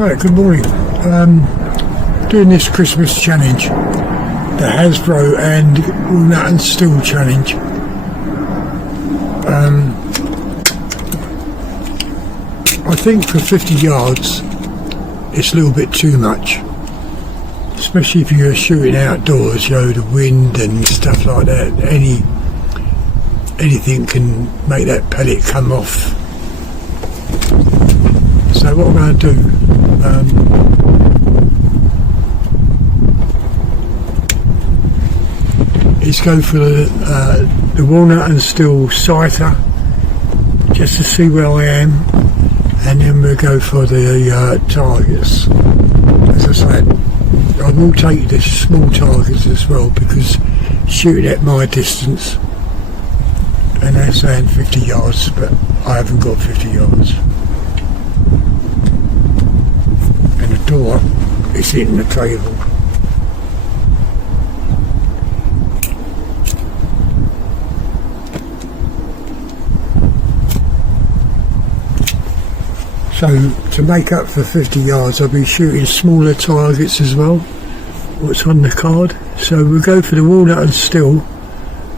Right, good morning. Doing this Christmas challenge, the Hazzbro and Walnut and Steel challenge. I think for 50 yards it's a little bit too much, especially if you're shooting outdoors, you know, the wind and stuff like that. Anything can make that pellet come off. So what I'm going to do, is go for the Walnut and Steel sighter, just to see where I am, and then we'll go for the targets. As I said, I will take the small targets as well, because shooting at my distance, and they're saying 50 yards, but I haven't got 50 yards. And the door is hitting the table. So to make up for 50 yards, I'll be shooting smaller targets as well, what's on the card. So we'll go for the Walnut and Steel,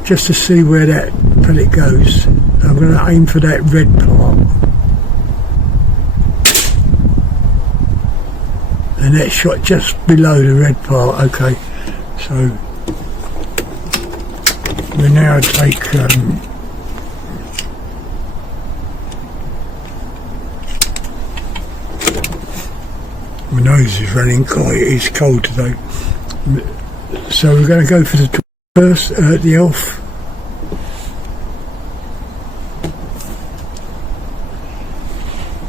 just to see where that pellet goes. I'm going to aim for that red part, and that shot just below the red part. Okay, so we now take my nose is running quite, it's cold today. So we're going to go for the first, the elf.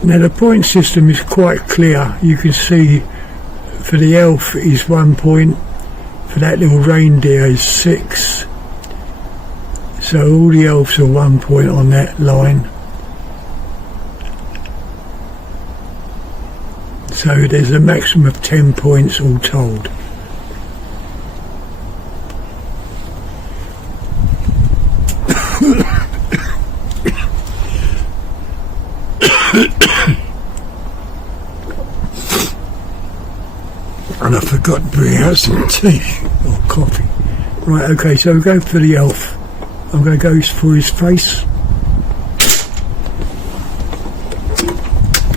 Now the point system is quite clear. You can see for the elf is 1 point, for that little reindeer is 6. So all the elves are 1 point on that line. So there's a maximum of 10 points all told. And I forgot to bring out some tea or coffee. Right, okay, so we'll go for the elf. I'm going to go for his face.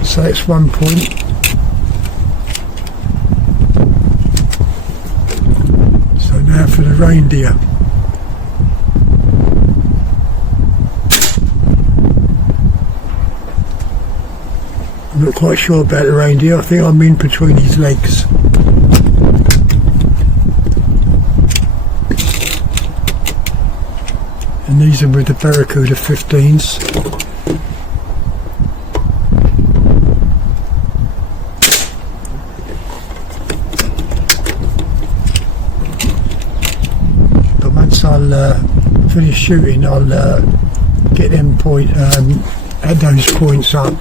So that's 1 point. So now for the reindeer. I'm not quite sure about the reindeer. I think I'm in between his legs. And these are with the Barracuda 15s. But once I'll finish shooting, I'll get them add those points up.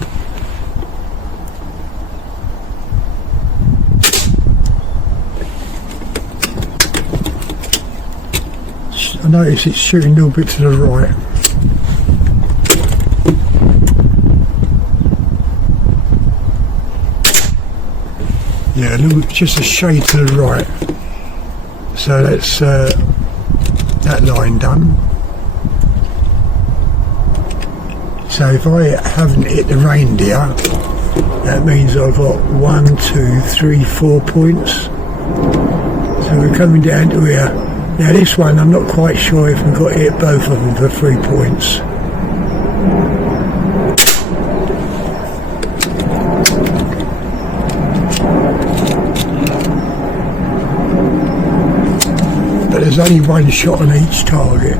I notice it's shooting a little bit to the right. Yeah, just a shade to the right. So that's that line done. So if I haven't hit the reindeer, that means I've got 1, 2, 3, 4 points. So we're coming down to here. Now this one, I'm not quite sure if we've got to hit both of them for 3 points. But there's only one shot on each target.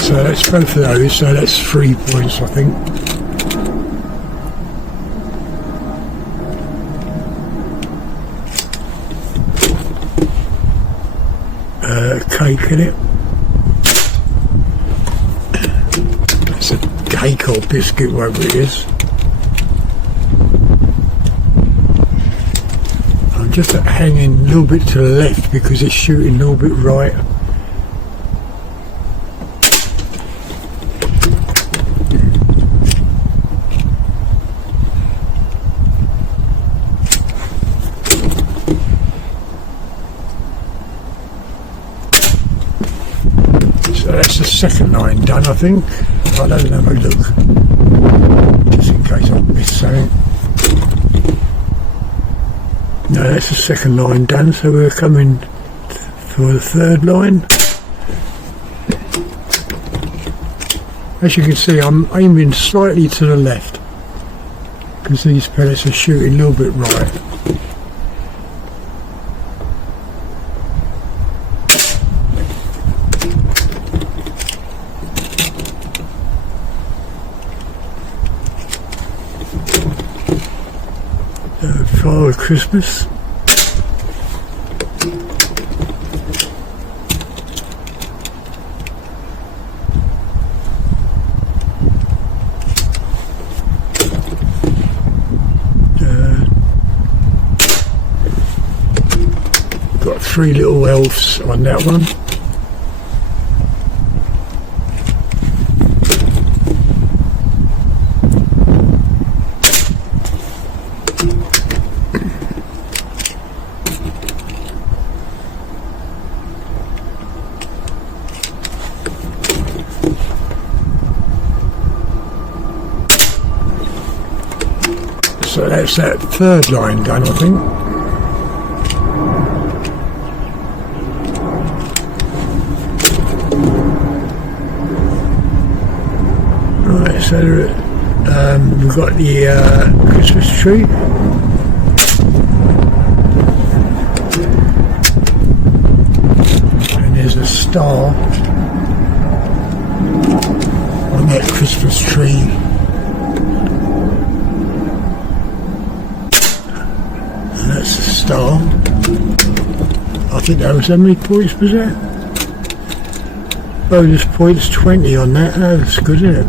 So that's both of those, so that's 3 points, I think. Cake in it. It's a cake or biscuit, whatever it is. I'm just hanging a little bit to the left because it's shooting a little bit right. second line done, I think. I don't have a look, just in case I missed something. No, that's the second line done, so we're coming for the third line. As you can see, I'm aiming slightly to the left because these pellets are shooting a little bit right. Father Christmas. Got 3 little elves on that one. So that's that third line done, I think. Right, so we've got the Christmas tree. And there's a star on that Christmas tree. That's a star. I think that was, how many points was that? Bonus points 20 on that. Oh, that's good, isn't it?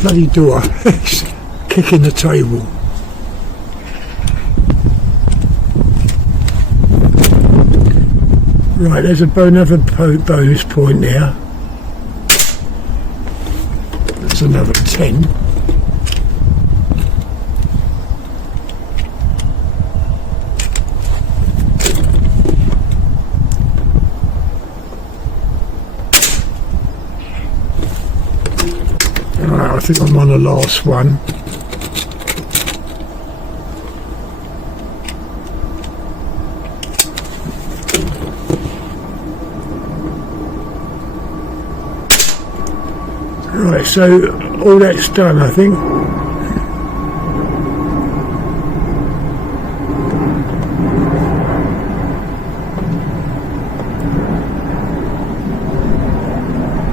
Bloody door, it's kicking the table. Right, there's another bonus point there. That's another 10. I think I'm on the last one. Right, so all that's done, I think.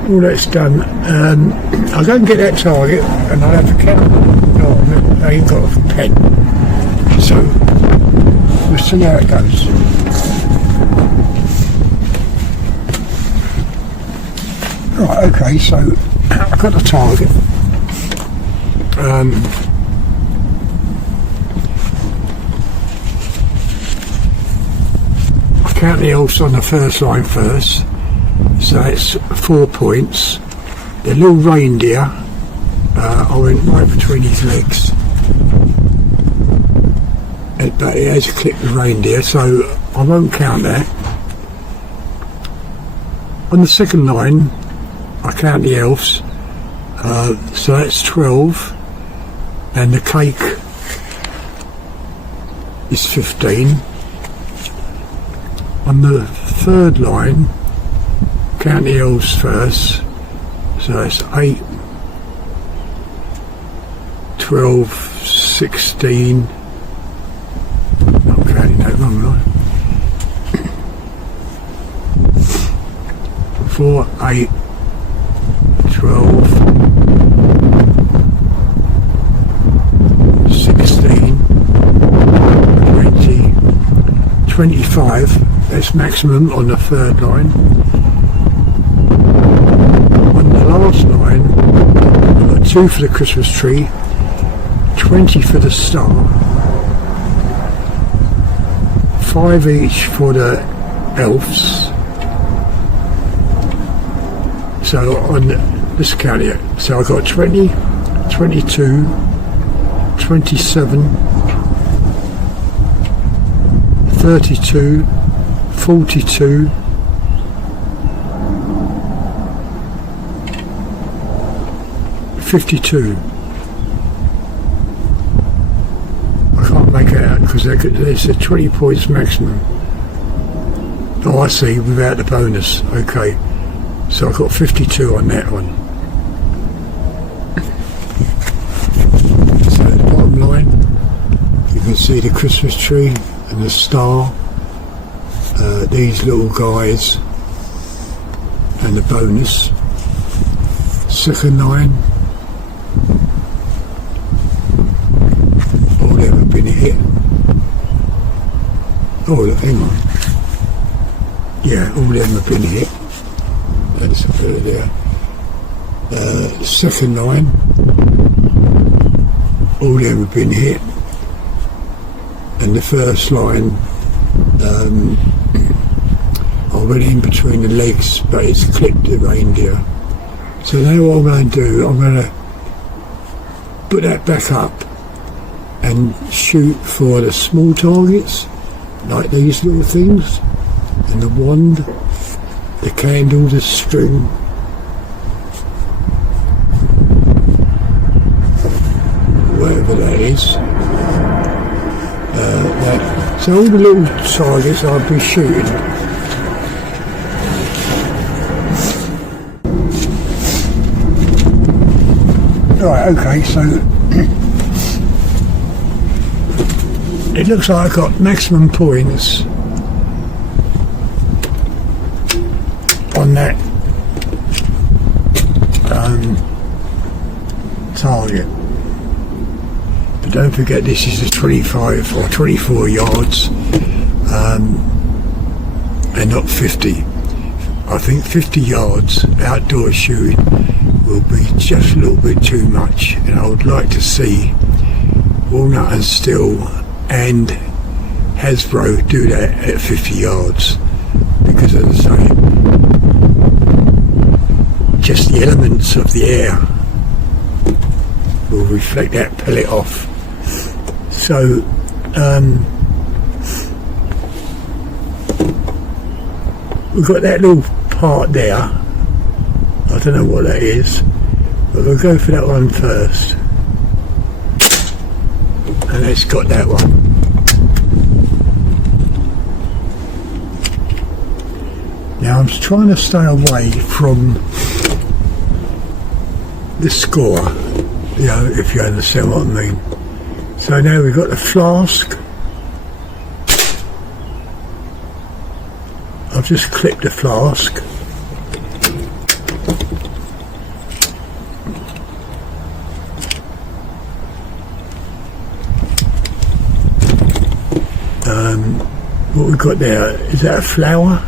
All that's done. I'll go and get that target and I'll have to count. Oh, I ain't got a pen. So we'll see how it goes. Right, okay, so I've got the target. I count the elves on the first line first. So it's 4 points. The little reindeer, I went right between his legs, but it has clipped the reindeer, so I won't count that. On the second line, I count the elves, so that's 12, and the cake is 15. On the third line, count the elves first, so that's 8, 12, 16, not counting that wrong, right? 4, 8, 12, 16, 20, 25, that's maximum on the third line. On the last line, I've got 2 for the Christmas tree, 20 for the star, 5 each for the elves. So let's count it. So I got 20, 22, 27, 32, 42, 52. I can't make it out because there's a 20 points maximum. Oh, I see, without the bonus. Okay, so I got 52 on that one. So the bottom line, you can see the Christmas tree and the star, these little guys, and the bonus. Second line, all them have been hit. Oh, hang on. Yeah, all them have been hit. That's a bit there. Second line, all them have been hit. And the first line, I went in between the legs, but it's clipped the reindeer. So now what I'm going to do, I'm going to put that back up and shoot for the small targets, like these little things, and the wand, the candle, the string. Whatever that is. So all the little targets I'll be shooting. Right, okay, so it looks like I've got maximum points on that target. But don't forget, this is a 25 or 24 yards and not 50. I think 50 yards outdoor shooting will be just a little bit too much, and I would like to see Walnut and Steel and Hazzbro do that at 50 yards, because as I say, just the elements of the air will reflect that pellet off. So we've got that little part there. I don't know what that is, but we'll go for that one first. And it's got that one. Now I'm trying to stay away from the score, you know, if you understand what I mean. So now we've got the flask. I've just clipped the flask. What we've got there, is that a flower?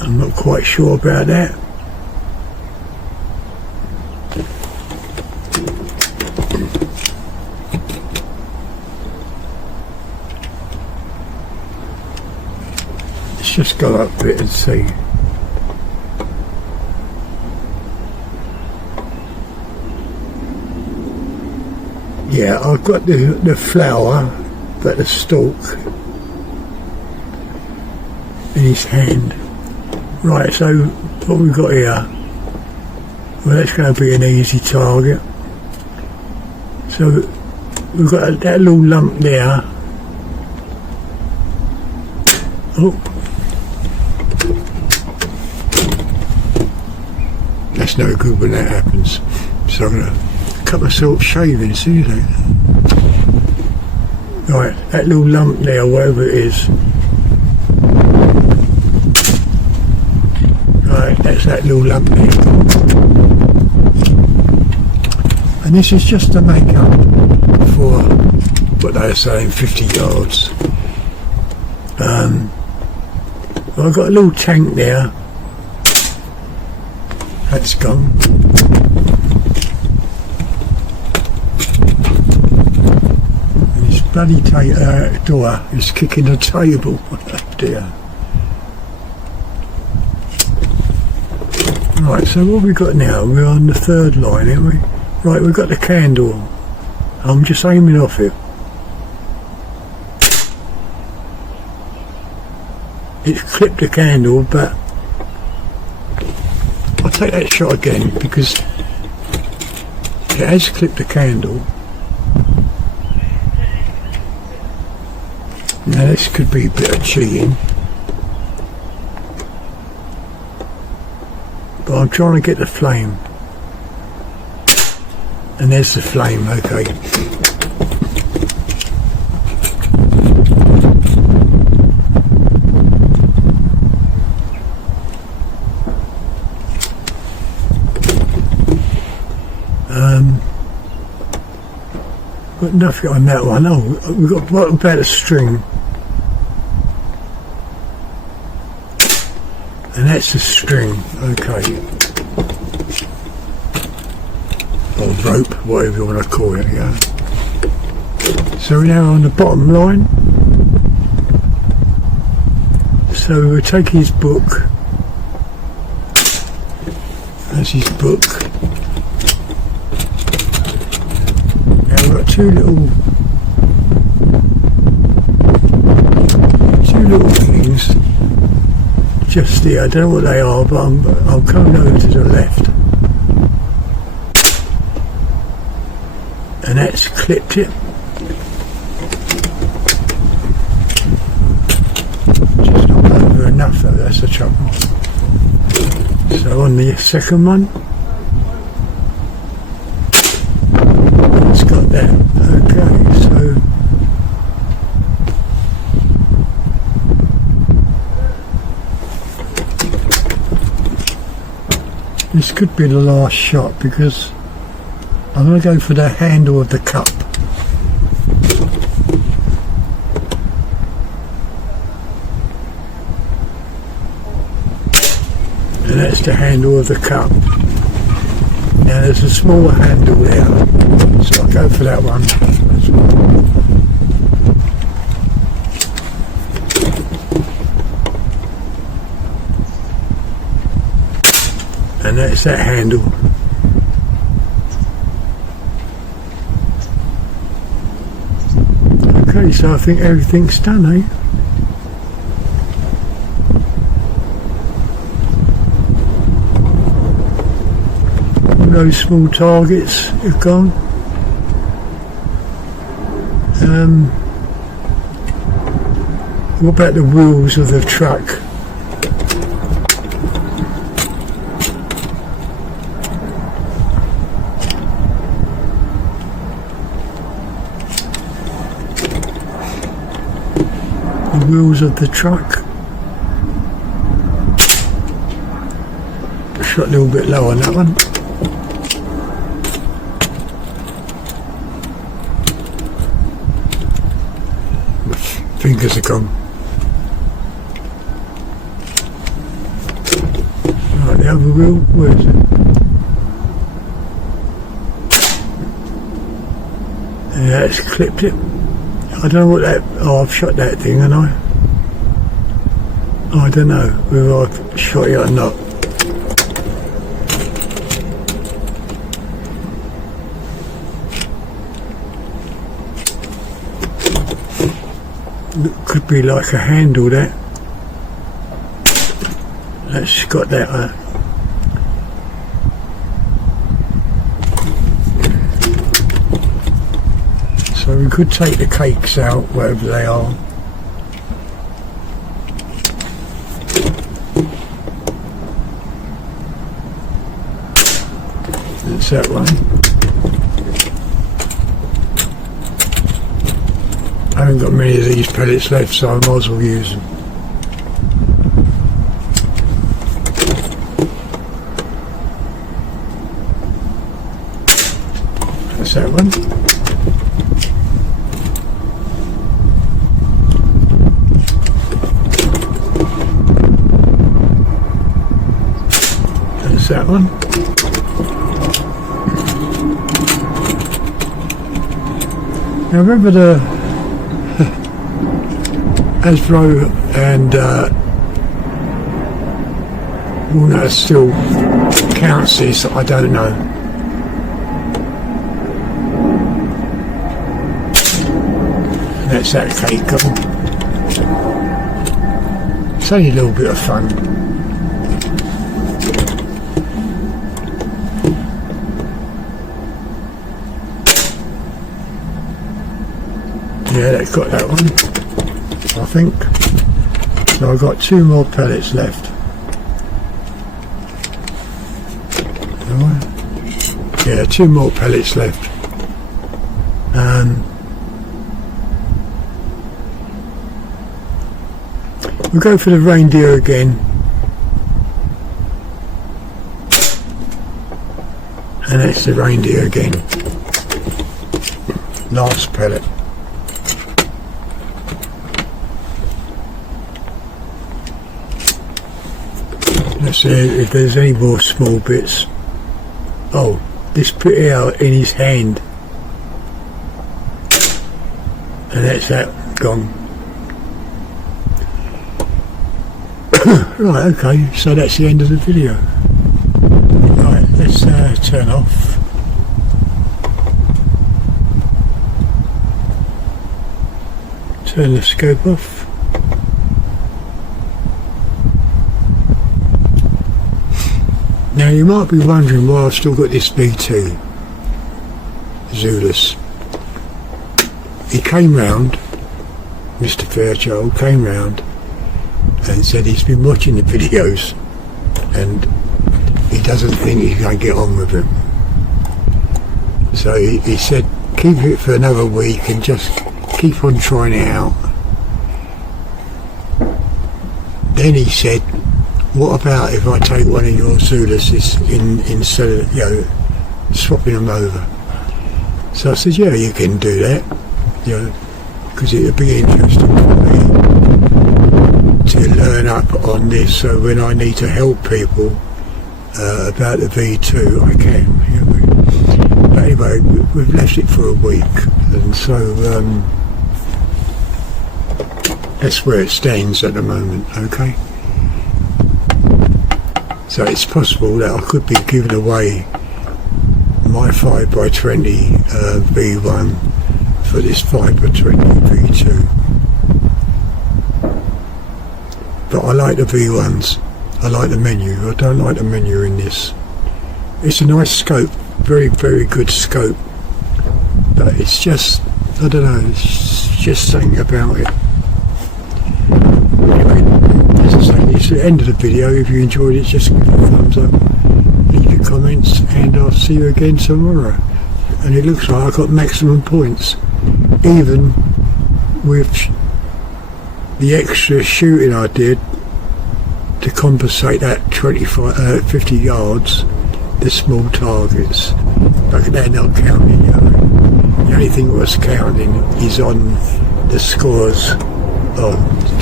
I'm not quite sure about that. Let's just go up a bit and see. Yeah, I've got the flower, but the stalk in his hand. Right, so what we've got here, well, that's going to be an easy target. So we've got that little lump there. Oh, that's no good when that happens. So I'm going to cut myself shaving, see that? Right, that little lump there, whatever it is. Right, that's that little lump there. And this is just to make up for what they were saying, 50 yards. Well, I've got a little tank there. That's gone. And this bloody door is kicking the table. Oh dear. Right, so what have we got now? We're on the third line, aren't we? Right, we've got the candle. I'm just aiming off it. It's clipped the candle, but I'll take that shot again because it has clipped the candle. Now this could be a bit of cheating, but I'm trying to get the flame. And there's the flame, okay. Got nothing on that one. Oh, we've got what about a string? And that's the string, okay. Or rope, whatever you want to call it, yeah. So we're now on the bottom line. So we'll take his book. That's his book. Two little things just there. I don't know what they are, but I'm coming over to the left, and that's clipped it. Just not over enough though, that's the trouble. So on the second one, there. Okay, so this could be the last shot because I'm going to go for the handle of the cup. And that's the handle of the cup. Now there's a smaller handle there. So I'll go for that one as well. And that's that handle. Okay, so I think everything's done, eh? All those small targets have gone. What about the wheels of the truck? The wheels of the truck. Shot a little bit low on that one. Fingers are gone. Right, the other wheel, where is it? Yeah, it's clipped it. I don't know what that. Oh, I've shot that thing, haven't I? Oh, I don't know whether I've shot it or not. Could be like a handle that. That's got that. So we could take the cakes out, wherever they are. That's that one. I haven't got many of these pellets left, so I might as well use them. That's that one. There's that one. Now remember the Hazzbro and Walnut still counts this, I don't know. And that's that cake gone. It's only a little bit of fun. Yeah, that's got that one, I think. So I've got 2 more pellets left. Yeah, 2 more pellets left. We'll go for the reindeer again. And that's the reindeer again. Last pellet. Let's see if there's any more small bits. Oh, this put out in his hand. And that's that gone. Right, okay, so that's the end of the video. Right, let's turn off. Turn the scope off. Now you might be wondering why I've still got this V2 Zulus. He came round, Mr. Fairchild came round and said he's been watching the videos and he doesn't think he can get on with them. So he said keep it for another week and just keep on trying it out. Then he said, what about if I take one of your Zuluses instead of, swapping them over? So I said, yeah, you can do that, because it would be interesting for me to learn up on this, so when I need to help people about the V2, I can. But anyway, we've left it for a week, and so that's where it stands at the moment, okay? So it's possible that I could be giving away my 5x20 V1 for this 5x20 V2. But I like the V1s. I like the menu. I don't like the menu in this. It's a nice scope, very, very good scope. But it's just, I don't know, it's just something about it. Anyway, as I say, it's the end of the video. If you enjoyed it, just give it a thumbs up, leave your comments, and I'll see you again tomorrow. And it looks like I got maximum points, even with the extra shooting I did to compensate that 50 yards, the small targets. But they're not counting, The only thing that's counting is on the scores.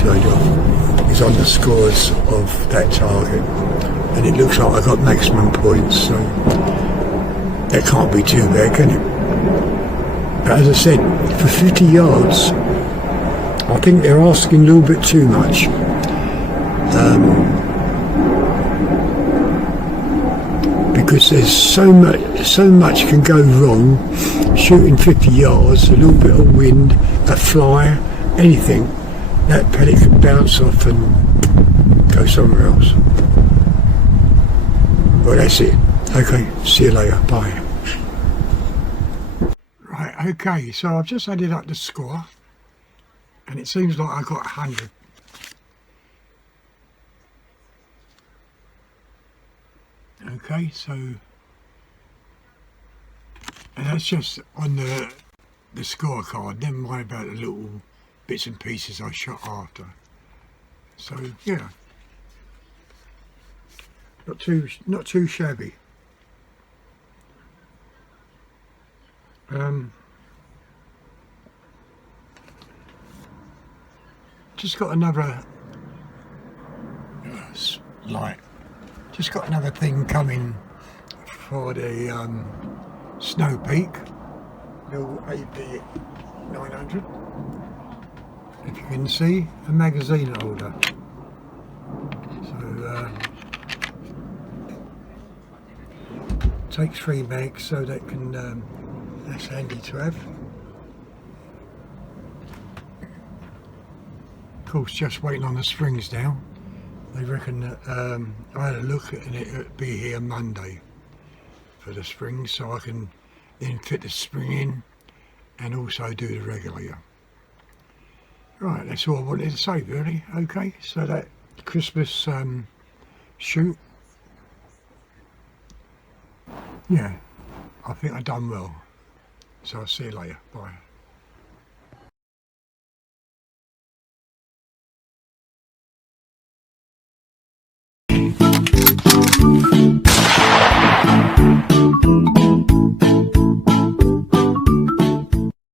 Turned off. Is on the scores of that target, and it looks like I got maximum points, so that can't be too bad, can it? But as I said, for 50 yards, I think they're asking a little bit too much. Because there's so much can go wrong shooting 50 yards, a little bit of wind, a flyer, anything. That pellet can bounce off and go somewhere else. Well, that's it. Okay, see you later. Bye. Right, okay, so I've just added up the score, and it seems like I got 100. Okay, so, and that's just on the scorecard. Never mind about the little bits and pieces I shot after. So yeah, not too shabby. Just got another light. Just got another thing coming for the Snow Peak, little AP 900. If you can see, a magazine holder. So takes 3 mags, so that can that's handy to have. Of course, just waiting on the springs now. They reckon that I had a look and it'll be here Monday for the springs, so I can then fit the spring in and also do the regulator. Right, that's all I wanted to say really. Okay, so that Christmas shoot, yeah, I think I've done well. So I'll see you later. Bye.